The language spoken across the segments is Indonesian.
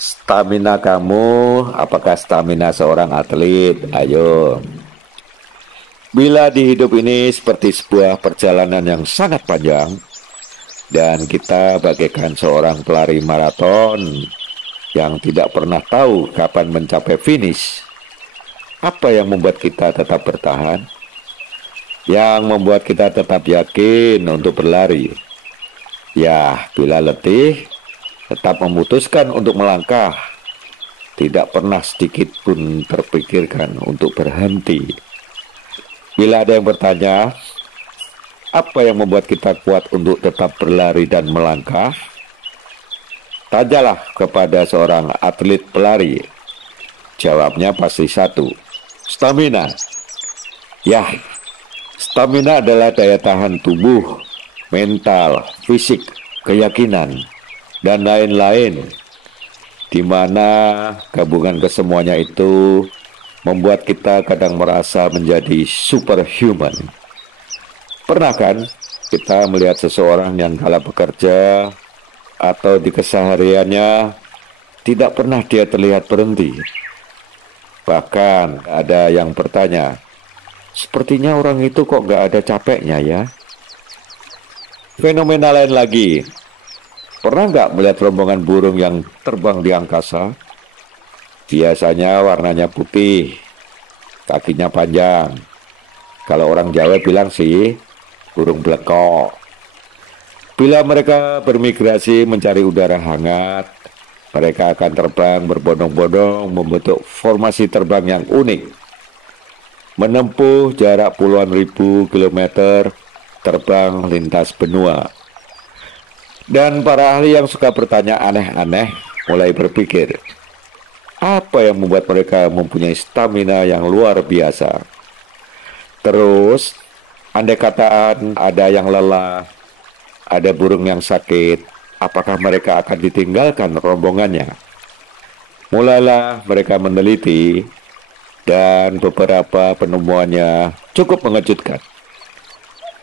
Stamina kamu, apakah stamina seorang atlet? Ayo. Bila di hidup ini seperti sebuah perjalanan yang sangat panjang, dan kita bagaikan seorang pelari maraton yang tidak pernah tahu kapan mencapai finish. Apa yang membuat kita tetap bertahan? Yang membuat kita tetap yakin untuk berlari? Ya, bila letih, tetap memutuskan untuk melangkah. Tidak pernah sedikit pun terpikirkan untuk berhenti. Bila ada yang bertanya, apa yang membuat kita kuat untuk tetap berlari dan melangkah? Tanyalah kepada seorang atlet pelari. Jawabnya pasti satu, stamina. Ya, stamina adalah daya tahan tubuh, mental, fisik, keyakinan, dan lain-lain, di mana gabungan kesemuanya itu membuat kita kadang merasa menjadi superhuman. Pernah kan kita melihat seseorang yang kala bekerja atau di kesehariannya tidak pernah dia terlihat berhenti. Bahkan ada yang bertanya, sepertinya orang itu kok gak ada capeknya ya? Fenomena lain lagi, pernah gak melihat rombongan burung yang terbang di angkasa? Biasanya warnanya putih, kakinya panjang. Kalau orang Jawa bilang sih, burung blekok. Bila mereka bermigrasi mencari udara hangat, mereka akan terbang berbondong-bondong membentuk formasi terbang yang unik. Menempuh jarak puluhan ribu kilometer, terbang lintas benua. Dan para ahli yang suka bertanya aneh-aneh mulai berpikir, apa yang membuat mereka mempunyai stamina yang luar biasa? Terus, andai kataan ada yang lelah, ada burung yang sakit, apakah mereka akan ditinggalkan rombongannya? Mulailah mereka meneliti, dan beberapa penemuannya cukup mengejutkan.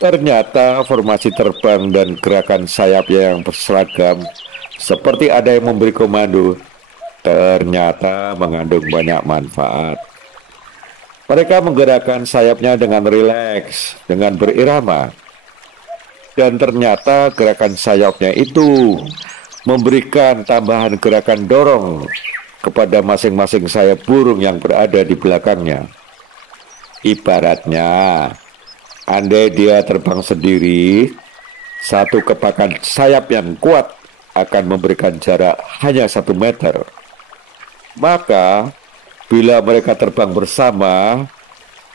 Ternyata formasi terbang dan gerakan sayapnya yang berseragam, seperti ada yang memberi komando, ternyata mengandung banyak manfaat. Mereka menggerakkan sayapnya dengan rileks, dengan berirama. Dan ternyata gerakan sayapnya itu memberikan tambahan gerakan dorong kepada masing-masing sayap burung yang berada di belakangnya. Ibaratnya, andai dia terbang sendiri, satu kepakan sayap yang kuat akan memberikan jarak hanya 1 meter. Maka, bila mereka terbang bersama,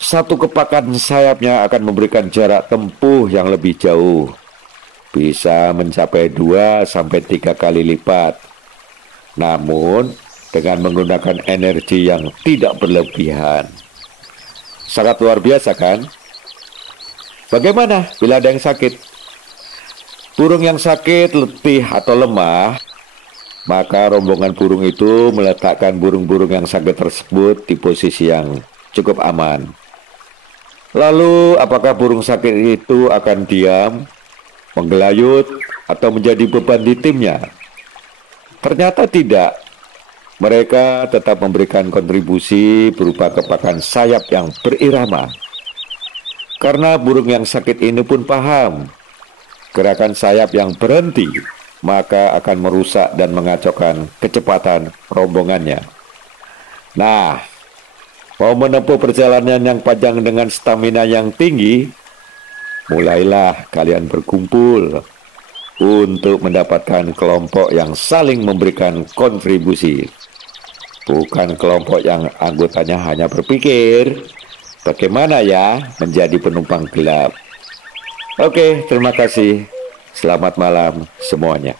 satu kepakan sayapnya akan memberikan jarak tempuh yang lebih jauh. Bisa mencapai 2-3 kali lipat. Namun, dengan menggunakan energi yang tidak berlebihan. Sangat luar biasa kan? Bagaimana bila ada yang sakit? Burung yang sakit, letih, atau lemah, maka rombongan burung itu meletakkan burung-burung yang sakit tersebut di posisi yang cukup aman. Lalu, apakah burung sakit itu akan diam, menggelayut, atau menjadi beban di timnya? Ternyata tidak. Mereka tetap memberikan kontribusi berupa kepakan sayap yang berirama. Karena burung yang sakit ini pun paham, gerakan sayap yang berhenti maka akan merusak dan mengacaukan kecepatan rombongannya. Nah, mau menempuh perjalanan yang panjang dengan stamina yang tinggi, mulailah kalian berkumpul untuk mendapatkan kelompok yang saling memberikan kontribusi. Bukan kelompok yang anggotanya hanya berpikir, bagaimana ya menjadi penumpang gelap. Oke, terima kasih. Selamat malam semuanya.